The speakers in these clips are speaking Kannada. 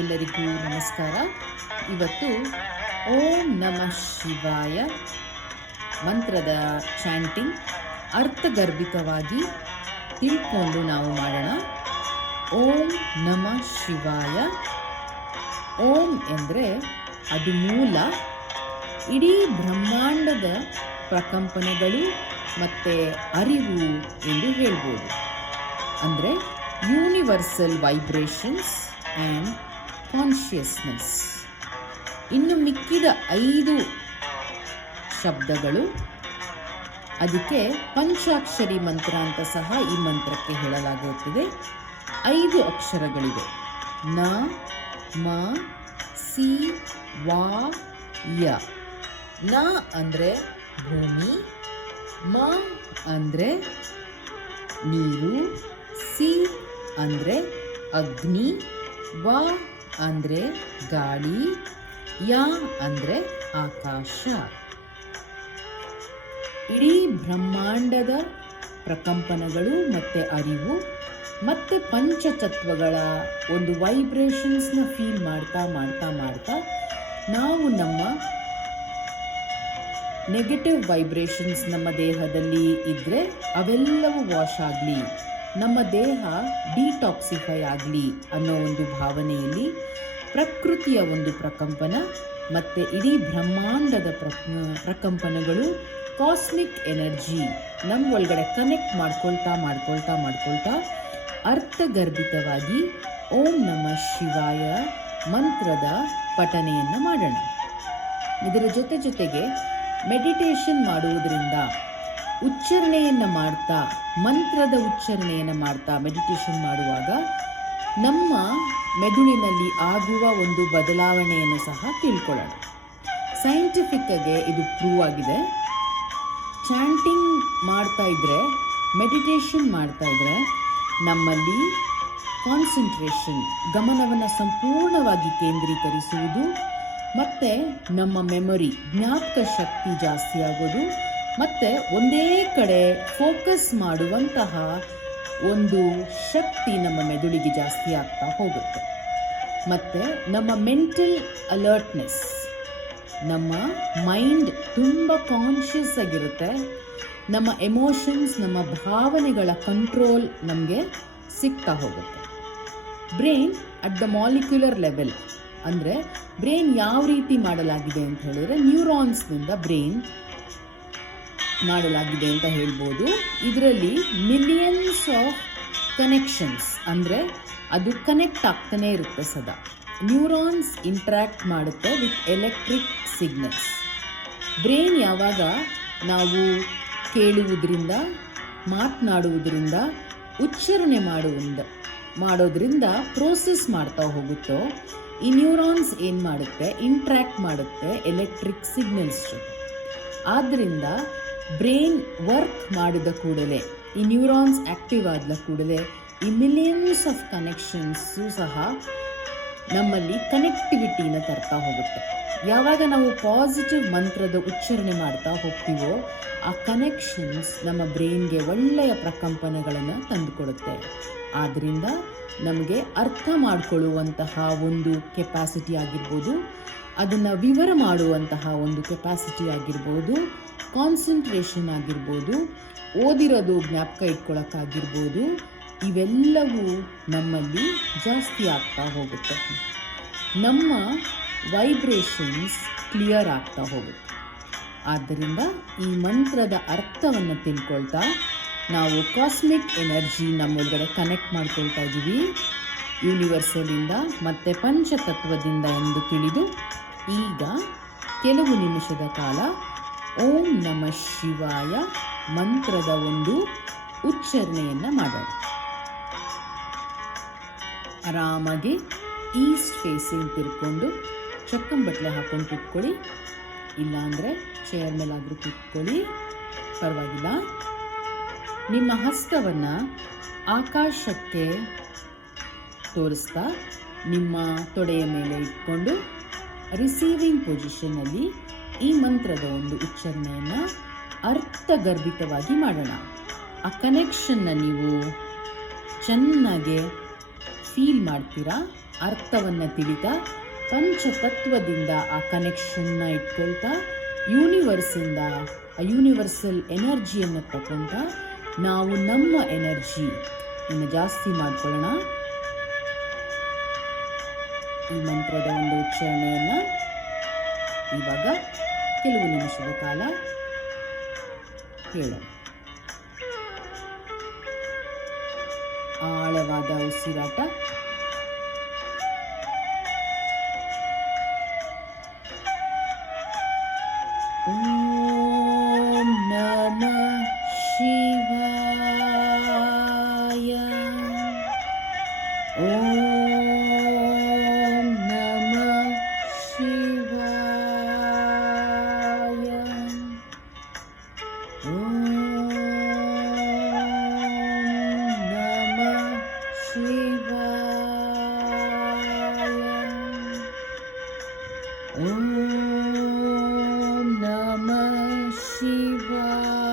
ಎಲ್ಲರಿಗೂ ನಮಸ್ಕಾರ. ಇವತ್ತು ಓಂ ನಮಃ ಶಿವಾಯ ಮಂತ್ರದ ಚಾಂಟಿಂಗ್ ಅರ್ಥಗರ್ಭಿತವಾಗಿ ತಿಳ್ಕೊಂಡು ನಾವು ಮಾಡೋಣ. ಓಂ ನಮಃ ಶಿವಾಯ. ಓಂ ಎಂದರೆ ಅದು ಮೂಲ, ಇಡೀ ಬ್ರಹ್ಮಾಂಡದ ಪ್ರಕಂಪನೆಗಳು ಮತ್ತು ಅರಿವು ಎಂದು ಹೇಳ್ಬೋದು. ಅಂದರೆ ಯೂನಿವರ್ಸಲ್ ವೈಬ್ರೇಷನ್ಸ್ ಆ್ಯಂಡ್ ಕಾನ್ಷಿಯಸ್ನೆಸ್. ಇನ್ನು ಮಿಕ್ಕಿದ 5 ಶಬ್ದಗಳು, ಅದಕ್ಕೆ ಪಂಚಾಕ್ಷರಿ ಮಂತ್ರ ಅಂತ ಸಹ ಈ ಮಂತ್ರಕ್ಕೆ ಹೇಳಲಾಗುತ್ತದೆ. 5 ಅಕ್ಷರಗಳಿವೆ. ನ, ಮ, ಸಿ, ವಾ, ಯ. ನ ಅಂದರೆ ಭೂಮಿ, ಮ ಅಂದರೆ ನೀರು, ಸಿ ಅಂದರೆ ಅಗ್ನಿ, ವ ಅಂದರೆ ಗಾಳಿ, ಯ ಅಂದರೆ ಆಕಾಶ. ಇಡೀ ಬ್ರಹ್ಮಾಂಡದ ಪ್ರಕಂಪನಗಳು ಮತ್ತು ಅರಿವು ಮತ್ತು ಪಂಚತತ್ವಗಳ ಒಂದು ವೈಬ್ರೇಷನ್ಸ್ನ ಫೀಲ್ ಮಾಡ್ತಾ ಮಾಡ್ತಾ ಮಾಡ್ತಾ ನಾವು ನಮ್ಮ ನೆಗೆಟಿವ್ ವೈಬ್ರೇಷನ್ಸ್ ನಮ್ಮ ದೇಹದಲ್ಲಿ ಇದ್ದರೆ ಅವೆಲ್ಲವೂ ವಾಶ್ ಆಗಲಿ, ನಮ್ಮ ದೇಹ ಡಿಟಾಕ್ಸಿಫೈ ಆಗಲಿ ಅನ್ನೋ ಒಂದು ಭಾವನೆಯಲ್ಲಿ ಪ್ರಕೃತಿಯ ಒಂದು ಪ್ರಕಂಪನ ಮತ್ತು ಇಡೀ ಬ್ರಹ್ಮಾಂಡದ ಪ್ರಕಂಪನಗಳು, ಕಾಸ್ಮಿಕ್ ಎನರ್ಜಿ ನಮ್ಮ ಒಳಗಡೆ ಕನೆಕ್ಟ್ ಮಾಡ್ಕೊಳ್ತಾ ಅರ್ಥಗರ್ಭಿತವಾಗಿ ಓಂ ನಮಃ ಶಿವಾಯ ಮಂತ್ರದ ಪಠನೆಯನ್ನು ಮಾಡೋಣ. ಇದರ ಜೊತೆಗೆ ಮೆಡಿಟೇಷನ್ ಮಾಡುವುದರಿಂದ, ಉಚ್ಚಾರಣೆಯನ್ನು ಮಾಡ್ತಾ, ಮಂತ್ರದ ಉಚ್ಚಾರಣೆಯನ್ನು ಮಾಡ್ತಾ ಮೆಡಿಟೇಷನ್ ಮಾಡುವಾಗ ನಮ್ಮ ಮೆದುಳಿನಲ್ಲಿ ಆಗುವ ಒಂದು ಬದಲಾವಣೆಯನ್ನು ಸಹ ತಿಳ್ಕೊಳ್ಳೋಣ. ಸೈಂಟಿಫಿಕ್ಕಾಗಿ ಇದು ಪ್ರೂವ್ ಆಗಿದೆ. ಚಾಂಟಿಂಗ್ ಮಾಡ್ತಾ ಇದ್ದರೆ, ಮೆಡಿಟೇಷನ್ ಮಾಡ್ತಾ ಇದ್ದರೆ ನಮ್ಮಲ್ಲಿ ಕಾನ್ಸಂಟ್ರೇಷನ್, ಗಮನವನ್ನು ಸಂಪೂರ್ಣವಾಗಿ ಕೇಂದ್ರೀಕರಿಸುವುದು ಮತ್ತು ನಮ್ಮ ಮೆಮೊರಿ, ಜ್ಞಾಪಕ ಶಕ್ತಿ ಜಾಸ್ತಿ ಆಗೋದು ಮತ್ತು ಒಂದೇ ಕಡೆ ಫೋಕಸ್ ಮಾಡುವಂತಹ ಒಂದು ಶಕ್ತಿ ನಮ್ಮ ಮೆದುಳಿಗೆ ಜಾಸ್ತಿ ಆಗ್ತಾ ಹೋಗುತ್ತೆ. ಮತ್ತು ನಮ್ಮ ಮೆಂಟಲ್ ಅಲರ್ಟ್ನೆಸ್, ನಮ್ಮ ಮೈಂಡ್ ತುಂಬ ಕಾನ್ಷಿಯಸ್ ಆಗಿರುತ್ತೆ. ನಮ್ಮ ಎಮೋಷನ್ಸ್, ನಮ್ಮ ಭಾವನೆಗಳ ಕಂಟ್ರೋಲ್ ನಮಗೆ ಸಿಗ್ತಾ ಹೋಗುತ್ತೆ. Brain at the molecular level, ಅಂದರೆ ಬ್ರೈನ್ ಯಾವ ರೀತಿ ಮಾಡಲಾಗಿದೆ ಅಂತ ಹೇಳಿದರೆ ನ್ಯೂರಾನ್ಸ್ನಿಂದ ಬ್ರೈನ್ ಮಾಡಲಾಗಿದೆ ಅಂತ ಹೇಳ್ಬೋದು. ಇದರಲ್ಲಿ ಮಿಲಿಯನ್ಸ್ ಆಫ್ ಕನೆಕ್ಷನ್ಸ್, ಅಂದರೆ ಅದು ಕನೆಕ್ಟ್ ಆಗ್ತಾನೆ ಇರುತ್ತೆ ಸದಾ. ನ್ಯೂರಾನ್ಸ್ ಇಂಟ್ರ್ಯಾಕ್ಟ್ ಮಾಡುತ್ತೆ ವಿತ್ ಎಲೆಕ್ಟ್ರಿಕ್ ಸಿಗ್ನಲ್ಸ್. ಬ್ರೈನ್ ಯಾವಾಗ ನಾವು ಕೇಳುವುದರಿಂದ, ಮಾತನಾಡುವುದರಿಂದ, ಉಚ್ಚಾರಣೆ ಮಾಡೋದ್ರಿಂದ ಪ್ರೋಸೆಸ್ ಮಾಡ್ತಾ ಹೋಗುತ್ತೋ, ಈ ನ್ಯೂರಾನ್ಸ್ ಏನು ಮಾಡುತ್ತೆ, ಇಂಟ್ರ್ಯಾಕ್ಟ್ ಮಾಡುತ್ತೆ ಎಲೆಕ್ಟ್ರಿಕ್ ಸಿಗ್ನಲ್ಸ್ ಜೊತೆ. ಆದ್ದರಿಂದ ಬ್ರೈನ್ ವರ್ಕ್ ಮಾಡಿದ ಕೂಡಲೇ, ಈ ನ್ಯೂರಾನ್ಸ್ ಆ್ಯಕ್ಟಿವ್ ಆದ ಕೂಡಲೇ ಈ ಮಿಲಿಯನ್ಸ್ ಆಫ್ ಕನೆಕ್ಷನ್ಸು ಸಹ ನಮ್ಮಲ್ಲಿ ಕನೆಕ್ಟಿವಿಟಿನ ತರ್ತಾ ಹೋಗುತ್ತೆ. ಯಾವಾಗ ನಾವು ಪಾಸಿಟಿವ್ ಮಂತ್ರದ ಉಚ್ಚಾರಣೆ ಮಾಡ್ತಾ ಹೋಗ್ತೀವೋ, ಆ ಕನೆಕ್ಷನ್ಸ್ ನಮ್ಮ ಬ್ರೈನ್ಗೆ ಒಳ್ಳೆಯ ಪ್ರಕಂಪನೆಗಳನ್ನು ತಂದುಕೊಡುತ್ತೆ. ಆದ್ದರಿಂದ ನಮಗೆ ಅರ್ಥ ಮಾಡಿಕೊಳ್ಳುವಂತಹ ಒಂದು ಕೆಪಾಸಿಟಿ ಆಗಿರ್ಬೋದು, ಅದನ್ನು ವಿವರ ಮಾಡುವಂತಹ ಒಂದು ಕೆಪಾಸಿಟಿ ಆಗಿರ್ಬೋದು, ಕಾನ್ಸಂಟ್ರೇಷನ್ ಆಗಿರ್ಬೋದು, ಓದಿರೋದು ಜ್ಞಾಪಕ ಇಟ್ಕೊಳ್ಳೋಕ್ಕಾಗಿರ್ಬೋದು, ಇವೆಲ್ಲವೂ ನಮ್ಮಲ್ಲಿ ಜಾಸ್ತಿ ಆಗ್ತಾ ಹೋಗುತ್ತೆ. ನಮ್ಮ ವೈಬ್ರೇಷನ್ಸ್ ಕ್ಲಿಯರ್ ಆಗ್ತಾ ಹೋಗುತ್ತೆ. ಆದ್ದರಿಂದ ಈ ಮಂತ್ರದ ಅರ್ಥವನ್ನು ತಿಳ್ಕೊಳ್ತಾ ನಾವು ಕಾಸ್ಮಿಕ್ ಎನರ್ಜಿ ನಮ್ಮೊಳಗಡೆ ಕನೆಕ್ಟ್ ಮಾಡ್ಕೊಳ್ತಾ ಇದ್ದೀವಿ, ಯೂನಿವರ್ಸಲಿಂದ ಮತ್ತು ಪಂಚತತ್ವದಿಂದ ಎಂದು ತಿಳಿದು ಈಗ ಕೆಲವು ನಿಮಿಷದ ಕಾಲ ಓಂ ನಮಃ ಶಿವಾಯ ಮಂತ್ರದ ಒಂದು ಉಚ್ಚಾರಣೆಯನ್ನು ಮಾಡೋಣ. ಆರಾಮಾಗಿ ಈಸ್ಟ್ ಫೇಸಿಂಗ್ ತಿರ್ಕೊಂಡು ಚಕ್ಕಂಬಟ್ಲೆ ಹಾಕೊಂಡು ಕೂತ್ಕೊಳ್ಳಿ, ಇಲ್ಲಾಂದರೆ ಚೇರ್ ಮೇಲಾದರೂ ಕೂತ್ಕೊಳ್ಳಿ, ಪರವಾಗಿಲ್ಲ. ನಿಮ್ಮ ಹಸ್ತವನ್ನು ಆಕಾಶಕ್ಕೆ ತೋರಿಸ್ತಾ ನಿಮ್ಮ ತೊಡೆಯ ಮೇಲೆ ಇಟ್ಕೊಂಡು ರಿಸೀವಿಂಗ್ ಪೊಸಿಷನ್ನಲ್ಲಿ ಈ ಮಂತ್ರದ ಒಂದು ಉಚ್ಚಾರಣೆಯನ್ನು ಅರ್ಥಗರ್ಭಿತವಾಗಿ ಮಾಡೋಣ. ಆ ಕನೆಕ್ಷನ್ನ ನೀವು ಚೆನ್ನಾಗಿ ಫೀಲ್ ಮಾಡ್ತೀರಾ, ಅರ್ಥವನ್ನು ತಿಳಿತಾ ಪಂಚತತ್ವದಿಂದ ಆ ಕನೆಕ್ಷನ್ನ ಇಟ್ಕೊಳ್ತಾ ಯೂನಿವರ್ಸಿಂದ ಆ ಯೂನಿವರ್ಸಲ್ ಎನರ್ಜಿಯನ್ನು ತಗೊಳ್ತಾ ನಾವು ನಮ್ಮ ಎನರ್ಜಿ ಇನ್ನು ಜಾಸ್ತಿ ಮಾಡ್ಕೊಳ್ಳೋಣ. ಈ ಮಂತ್ರದ ಒಂದು ಉಚ್ಚಾರಣೆಯನ್ನು ಇವಾಗ ಕೆಲವು ನಿಮಿಷದ ಕಾಲ ಹೇಳೋಣ. ಆಳವಾದ ಉಸಿರಾಟ. ಓಂ ನಮಃ ಶಿವಾಯ. ಓಂ ನಮಃ ಶಿವಾಯ. ಓಂ ನಮಃ ಶಿವಾಯ. ಓಂ ನಮಃ ಶಿವಾಯ. ಓಂ ನಮಃ ಶಿವಾಯ.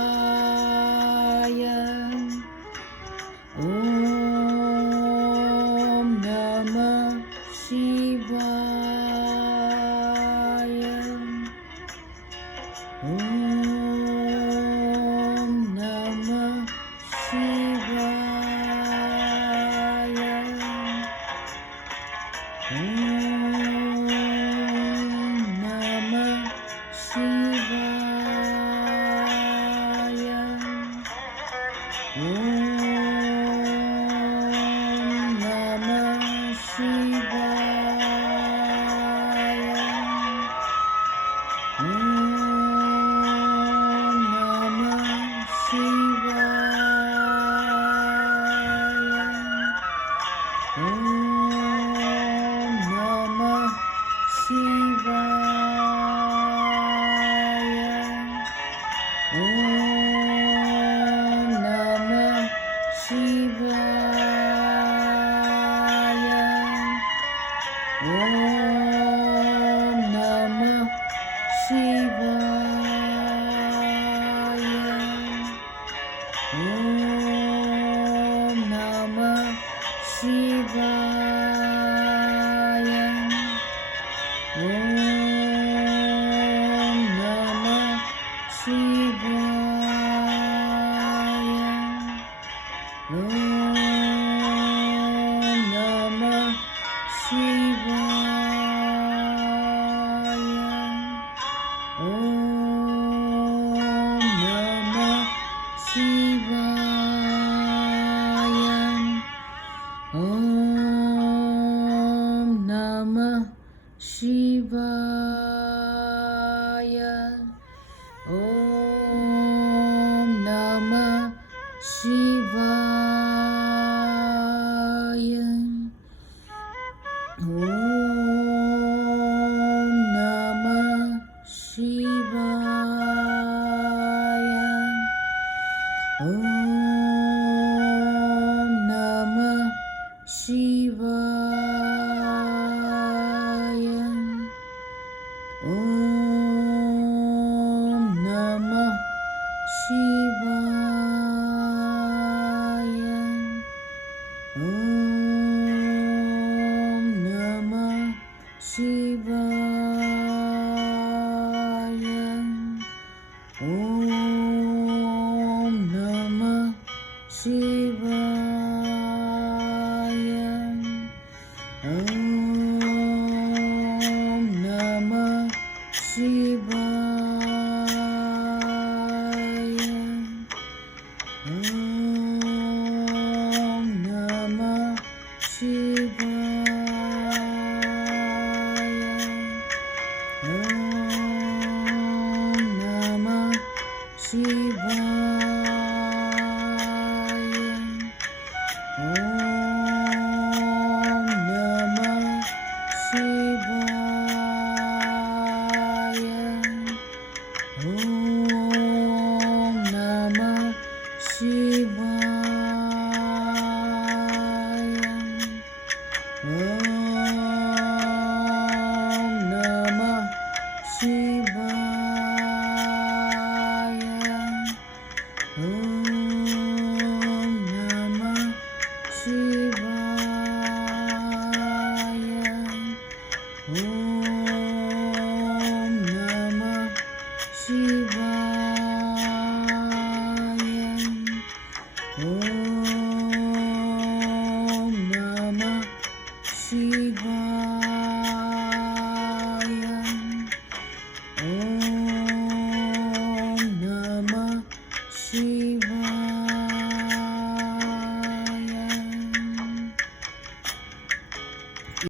ಓಂ ನಮಃ ಶಿವಾಯ. Om Namah Shivaya.